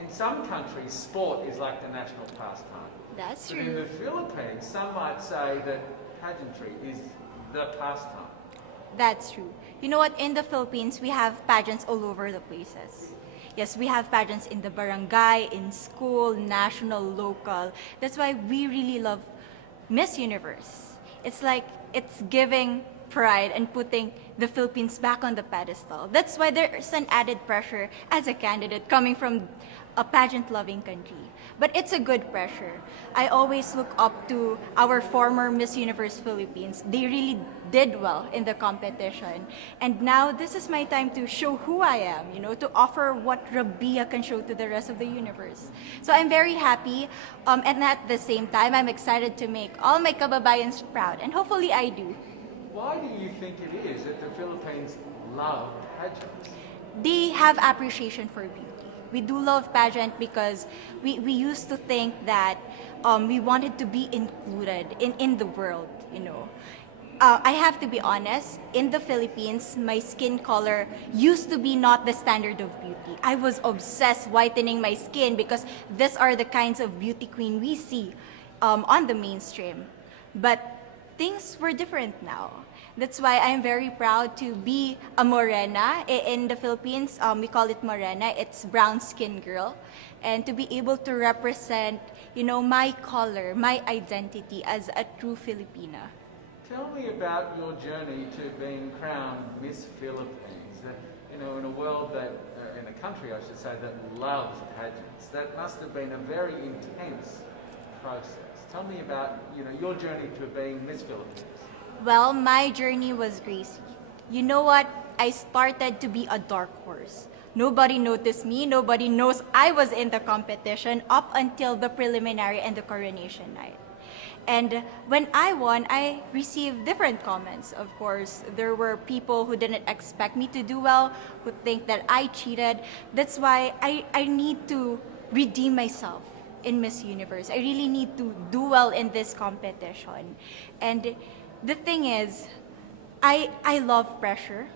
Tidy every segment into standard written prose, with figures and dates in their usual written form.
In some countries, sport is like the national pastime. That's But in true. the Philippines, some might say that pageantry is the pastime. That's true. You know what? In the Philippines, we have pageants all over the places. Yes, we have pageants in the barangay, in school, national, local. That's why we really love Miss Universe. It's like it's giving pride and putting the Philippines back on the pedestal. That's why there's an added pressure as a candidate coming from a pageant-loving country. But it's a good pressure. I always look up to our former Miss Universe Philippines. They really did well in the competition. And now this is my time to show who I am, to offer what RABIYA can show to the rest of the universe. So I'm very happy, and at the same time, I'm excited to make all my kababayans proud, and hopefully I do. Why do you think it is that the Philippines love pageants? They have appreciation for beauty. We do love pageant because we used to think that we wanted to be included in the world. I have to be honest, in the Philippines, my skin color used to be not the standard of beauty. I was obsessed whitening my skin because these are the kinds of beauty queen we see on the mainstream. But things were different now. That's why I'm very proud to be a morena. In the Philippines, we call it morena. It's brown skin girl. And to be able to represent, my color, my identity as a true Filipina. Tell me about your journey to being crowned Miss Philippines. In a world that, in a country I should say, that loves pageants. That must have been a very intense process. Tell me about, your journey to being Miss Philippines. Well, my journey was crazy. You know what? I started to be a dark horse. Nobody noticed me. Nobody knows I was in the competition up until the preliminary and the coronation night. And when I won, I received different comments. Of course, there were people who didn't expect me to do well, who think that I cheated. That's why I need to redeem myself in Miss Universe. I really need to do well in this competition. And the thing is, I love pressure.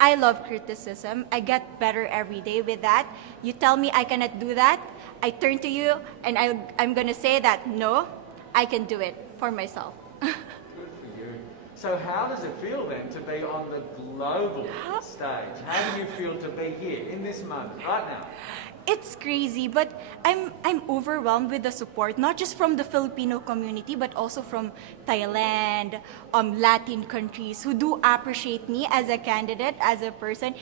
I love criticism. I get better every day with that. You tell me I cannot do that, I turn to you and I'm going to say that, no, I can do it for myself. Good for you. So how does it feel then to be on the global stage? How do you feel to be here in this moment, right now? It's crazy, but I'm overwhelmed with the support, not just from the Filipino community, but also from Thailand, Latin countries who do appreciate me as a candidate, as a person.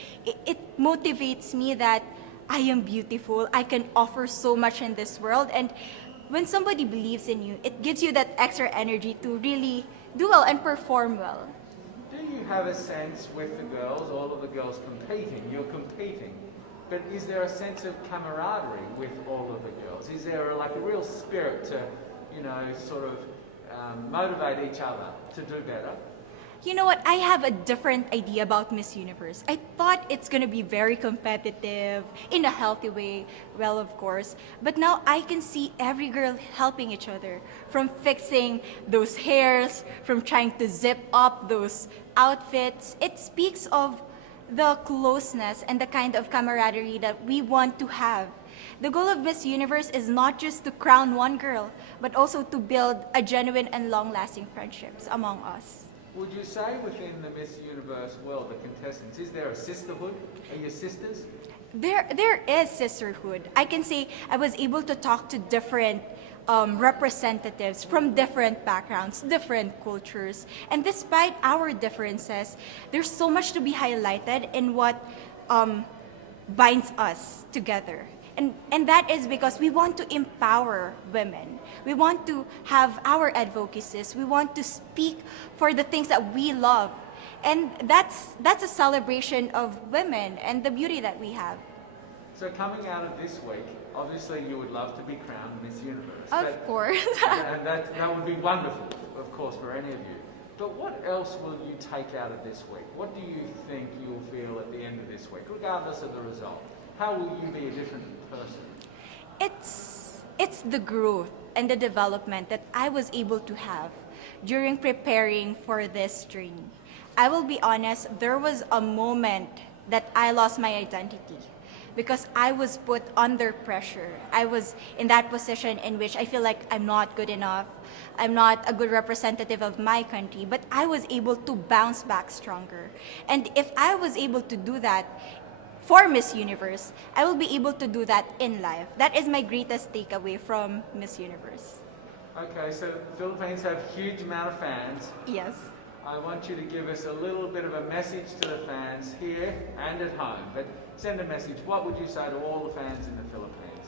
It motivates me that I am beautiful. I can offer so much in this world. And when somebody believes in you, it gives you that extra energy to really do well and perform well. Do you have a sense with the girls, all of the girls competing, you're competing, but is there a sense of camaraderie with all of the girls? Is there like a real spirit to, sort of motivate each other to do better? You know what? I have a different idea about Miss Universe. I thought it's going to be very competitive, in a healthy way, well, of course. But now I can see every girl helping each other, from fixing those hairs, from trying to zip up those outfits. It speaks of the closeness and the kind of camaraderie that we want to have. The goal of Miss Universe is not just to crown one girl, but also to build a genuine and long-lasting friendships among us. Would you say within the Miss Universe world, the contestants, is there a sisterhood? Are you sisters? There is sisterhood. I can say I was able to talk to different representatives from different backgrounds, different cultures. And despite our differences, there's so much to be highlighted in what binds us together. And that is because we want to empower women. We want to have our advocacies. We want to speak for the things that we love. And that's a celebration of women and the beauty that we have. So coming out of this week, obviously you would love to be crowned Miss Universe. Of course. And that would be wonderful, of course, for any of you. But what else will you take out of this week? What do you think you'll feel at the end of this week, regardless of the result? How will you be a different person? It's the growth and the development that I was able to have during preparing for this training. I will be honest, there was a moment that I lost my identity because I was put under pressure. I was in that position in which I feel like I'm not good enough. I'm not a good representative of my country, but I was able to bounce back stronger. And if I was able to do that for Miss Universe, I will be able to do that in life. That is my greatest takeaway from Miss Universe. Okay, so the Philippines have huge amount of fans. Yes. I want you to give us a little bit of a message to the fans here and at home. But send a message. What would you say to all the fans in the Philippines?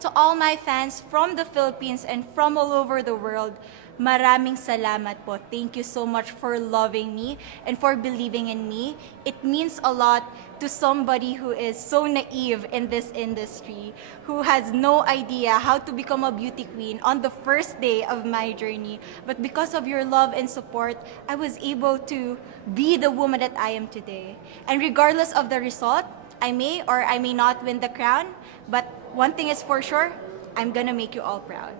To all my fans from the Philippines and from all over the world, maraming salamat po. Thank you so much for loving me and for believing in me. It means a lot to somebody who is so naive in this industry, who has no idea how to become a beauty queen on the first day of my journey. But because of your love and support, I was able to be the woman that I am today. And regardless of the result, I may or I may not win the crown, but one thing is for sure, I'm gonna make you all proud.